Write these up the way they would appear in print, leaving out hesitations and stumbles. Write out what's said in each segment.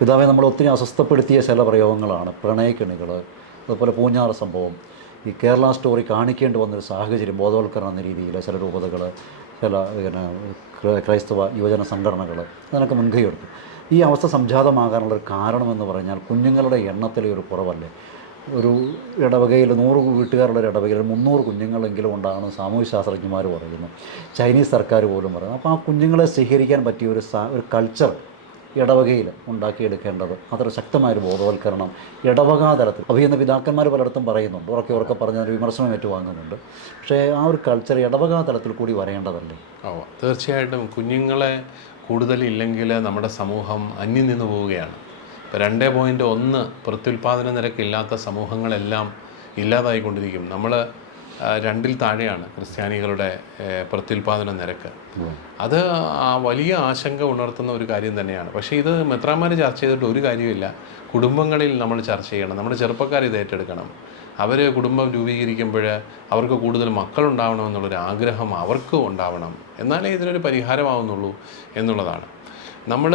പിതാവെ നമ്മൾ ഒത്തിരി അസ്വസ്ഥപ്പെടുത്തിയ ചില പ്രയോഗങ്ങളാണ് പ്രണയക്കെണികൾ, അതുപോലെ പൂഞ്ഞാറ് സംഭവം, ഈ കേരള സ്റ്റോറി കാണിക്കേണ്ടി വന്നൊരു സാഹചര്യം, ബോധവൽക്കരണം എന്ന രീതിയിൽ ചില രൂപതകൾ, ചില പിന്നെ ക്രൈസ്തവ യുവജന സംഘടനകൾ അതിനൊക്കെ മുൻകൈ എടുത്തു. ഈ അവസ്ഥ സംജാതമാകാനുള്ളൊരു കാരണമെന്ന് പറഞ്ഞാൽ കുഞ്ഞുങ്ങളുടെ എണ്ണത്തിലെ ഒരു കുറവല്ലേ. ഒരു ഇടവകയിൽ 100 വീട്ടുകാരുടെ ഒരു ഇടവകയിൽ 300 കുഞ്ഞുങ്ങളെങ്കിലും ഉണ്ടാണ് സാമൂഹ്യ ശാസ്ത്രജ്ഞന്മാർ പറയുന്നു, ചൈനീസ് സർക്കാർ പോലും പറയുന്നു. അപ്പോൾ ആ കുഞ്ഞുങ്ങളെ സ്വീകരിക്കാൻ പറ്റിയ ഒരു കൾച്ചർ ഇടവകയിൽ ഉണ്ടാക്കിയെടുക്കേണ്ടത്, അത്ര ശക്തമായൊരു ബോധവൽക്കരണം ഇടവകാ തലത്തിൽ. അഭിയുന്ന പിതാക്കന്മാർ പലയിടത്തും പറയുന്നുണ്ട്, ഉറക്കെ പറഞ്ഞൊരു വിമർശനം ഏറ്റുവാങ്ങുന്നുണ്ട്. പക്ഷേ ആ ഒരു കൾച്ചർ ഇടവകാ തലത്തിൽ കൂടി വരേണ്ടതല്ലേ? തീർച്ചയായിട്ടും. കുഞ്ഞുങ്ങളെ കൂടുതലില്ലെങ്കിൽ നമ്മുടെ സമൂഹം അന്യം നിന്ന് പോവുകയാണ്. ഇപ്പോൾ 2.1 പ്രത്യുൽപാദന നിരക്കില്ലാത്ത സമൂഹങ്ങളെല്ലാം ഇല്ലാതായിക്കൊണ്ടിരിക്കും. നമ്മൾ 2-ൽ താഴെയാണ് ക്രിസ്ത്യാനികളുടെ പ്രത്യുൽപാദന നിരക്ക്. അത് വലിയ ആശങ്ക ഉണർത്തുന്ന ഒരു കാര്യം തന്നെയാണ്. പക്ഷേ ഇത് മെത്രാന്മാർ ചർച്ച ചെയ്തിട്ട് ഒരു കാര്യമില്ല. കുടുംബങ്ങളിൽ നമ്മൾ ചർച്ച ചെയ്യണം. നമ്മുടെ ചെറുപ്പക്കാർ ഇത് ഏറ്റെടുക്കണം. അവർ കുടുംബം രൂപീകരിക്കുമ്പോൾ അവർക്ക് കൂടുതൽ മക്കളുണ്ടാവണമെന്നുള്ളൊരു ആഗ്രഹം അവർക്ക് ഉണ്ടാവണം. എന്നാലേ ഇതിനൊരു പരിഹാരമാവുന്നുള്ളൂ എന്നുള്ളതാണ്. നമ്മൾ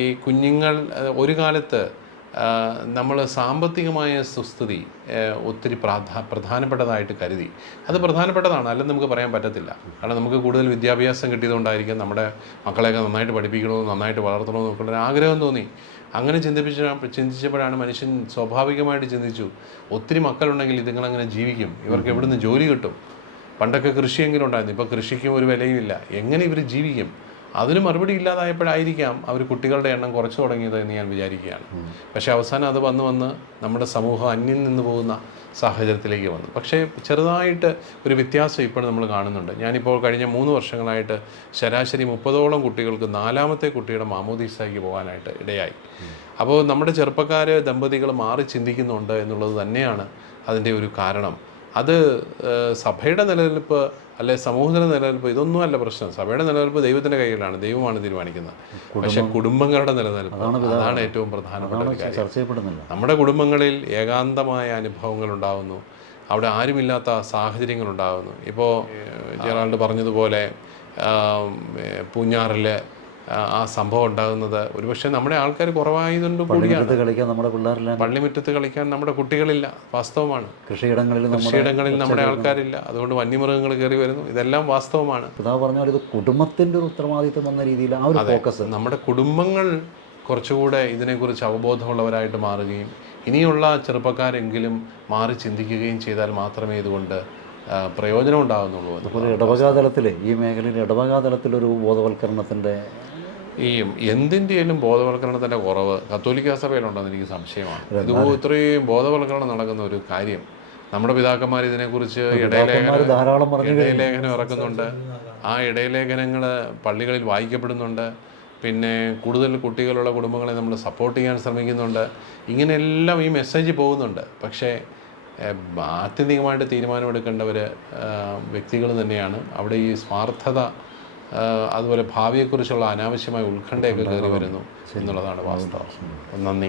ഈ കുഞ്ഞുങ്ങൾ ഒരു കാലത്ത് നമ്മൾ സാമ്പത്തികമായ സുസ്ഥിതി ഒത്തിരി പ്രധാനപ്പെട്ടതായിട്ട് കരുതി. അത് പ്രധാനപ്പെട്ടതാണ്, അല്ലെന്ന് നമുക്ക് പറയാൻ പറ്റത്തില്ല. കാരണം നമുക്ക് കൂടുതൽ വിദ്യാഭ്യാസം കിട്ടിയതുകൊണ്ടായിരിക്കും നമ്മുടെ മക്കളെയൊക്കെ നന്നായിട്ട് പഠിപ്പിക്കണമെന്ന്, നന്നായിട്ട് വളർത്തണമെന്ന് നമുക്കുള്ളൊരു ആഗ്രഹം തോന്നി. അങ്ങനെ ചിന്തിച്ചപ്പോഴാണ് മനുഷ്യൻ സ്വാഭാവികമായിട്ട് ചിന്തിച്ചു, ഒത്തിരി മക്കളുണ്ടെങ്കിൽ ഇതുങ്ങളെങ്ങനെ ജീവിക്കും, ഇവർക്ക് എവിടുന്ന് ജോലി കിട്ടും. പണ്ടൊക്കെ കൃഷിയെങ്കിലും ഉണ്ടായിരുന്നു, ഇപ്പോൾ കൃഷിക്കും ഒരു വിലയുമില്ല. എങ്ങനെ ഇവർ ജീവിക്കും? അതിന് മറുപടി ഇല്ലാതായപ്പോഴായിരിക്കാം അവർ കുട്ടികളുടെ എണ്ണം കുറച്ചു തുടങ്ങിയത് എന്ന് ഞാൻ വിചാരിക്കുകയാണ്. പക്ഷേ അവസാനം അത് വന്ന് നമ്മുടെ സമൂഹം അന്യം നിന്ന് പോകുന്ന സാഹചര്യത്തിലേക്ക് വന്നു. പക്ഷേ ചെറുതായിട്ട് ഒരു വ്യത്യാസം ഇപ്പോൾ നമ്മൾ കാണുന്നുണ്ട്. ഞാനിപ്പോൾ കഴിഞ്ഞ 3 വർഷങ്ങളായിട്ട് ശരാശരി 30ഓളം കുട്ടികൾക്ക് 4ാമത്തെ കുട്ടിയുടെ മാമോദീസയ്ക്ക് പോകാനായിട്ട് ഇടയായി. അപ്പോൾ നമ്മുടെ ചെറുപ്പക്കാർ ദമ്പതികൾ മാറി ചിന്തിക്കുന്നുണ്ട് എന്നുള്ളത് തന്നെയാണ് അതിൻ്റെ ഒരു കാരണം. അത് സഭയുടെ നിലനിൽപ്പ് അല്ലെ സമൂഹത്തിൻ്റെ നിലനിൽപ്പ് ഇതൊന്നുമല്ല പ്രശ്നം. സഭയുടെ നിലനിൽപ്പ് ദൈവത്തിൻ്റെ കയ്യിലാണ്, ദൈവമാണ് തീരുമാനിക്കുന്നത്. പക്ഷേ കുടുംബങ്ങളുടെ നിലനിൽപ്പ് അതാണ് ഏറ്റവും പ്രധാനപ്പെട്ട ഒരു കാര്യം. നമ്മുടെ കുടുംബങ്ങളിൽ ഏകാന്തമായ അനുഭവങ്ങൾ ഉണ്ടാകുന്നു, അവിടെ ആരുമില്ലാത്ത സാഹചര്യങ്ങൾ ഉണ്ടാകുന്നു. ഇപ്പോൾ ജെറാൾഡ് പറഞ്ഞതുപോലെ പൂഞ്ഞാറിൽ ആ സംഭവം ഉണ്ടാകുന്നത് ഒരുപക്ഷെ നമ്മുടെ ആൾക്കാർ കുറവായതുകൊണ്ട് കൂടിയാണ്. പള്ളിമുറ്റത്ത് കളിക്കാൻ നമ്മുടെ കുട്ടികളില്ല, വാസ്തവമാണ്. കൃഷിയിടങ്ങളിൽ നമ്മുടെ ആൾക്കാരില്ല, അതുകൊണ്ട് വന്യമൃഗങ്ങൾ കയറി വരുന്നു. ഇതെല്ലാം വാസ്തവമാണ്. ഇത് കുടുംബത്തിൻ്റെ ഒരു ഉത്തരവാദിത്വം എന്ന രീതിയിൽ ആ ഒരു ഫോക്കസ്, നമ്മുടെ കുടുംബങ്ങൾ കുറച്ചുകൂടെ ഇതിനെക്കുറിച്ച് അവബോധമുള്ളവരായിട്ട് മാറുകയും ഇനിയുള്ള ചെറുപ്പക്കാരെങ്കിലും മാറി ചിന്തിക്കുകയും ചെയ്താൽ മാത്രമേ ഇതുകൊണ്ട് പ്രയോജനം ഉണ്ടാകുന്നുള്ളൂ. അതുപോലെ ഇടവകാതലത്തിൽ, ഈ മേഖലയിൽ ഇടവകാതലത്തിലൊരു ബോധവൽക്കരണത്തിൻ്റെ എന്തിൻ്റെയും ബോധവൽക്കരണത്തിൻ്റെ കുറവ് കത്തോലിക്കാ സഭയിലുണ്ടെന്ന് എനിക്ക് സംശയമാണ്. ഇത്രയും ബോധവൽക്കരണം നടക്കുന്ന ഒരു കാര്യം നമ്മുടെ പിതാക്കന്മാർ ഇതിനെക്കുറിച്ച് ഇടയലേഖനം ഇറക്കുന്നുണ്ട്. ആ ഇടയലേഖനങ്ങൾ പള്ളികളിൽ വായിക്കപ്പെടുന്നുണ്ട്. പിന്നെ കൂടുതൽ കുട്ടികളുള്ള കുടുംബങ്ങളെ നമ്മൾ സപ്പോർട്ട് ചെയ്യാൻ ശ്രമിക്കുന്നുണ്ട്. ഇങ്ങനെയെല്ലാം ഈ മെസ്സേജ് പോകുന്നുണ്ട്. പക്ഷേ ആത്യന്തികമായിട്ട് തീരുമാനമെടുക്കേണ്ടവർ വ്യക്തികൾ തന്നെയാണ്. അവിടെ ഈ സ്വാർത്ഥത, അതുപോലെ ഭാവിയെക്കുറിച്ചുള്ള അനാവശ്യമായ ഉത്കണ്ഠയൊക്കെ കയറി വരുന്നു എന്നുള്ളതാണ് വാസ്തവം. നന്ദി.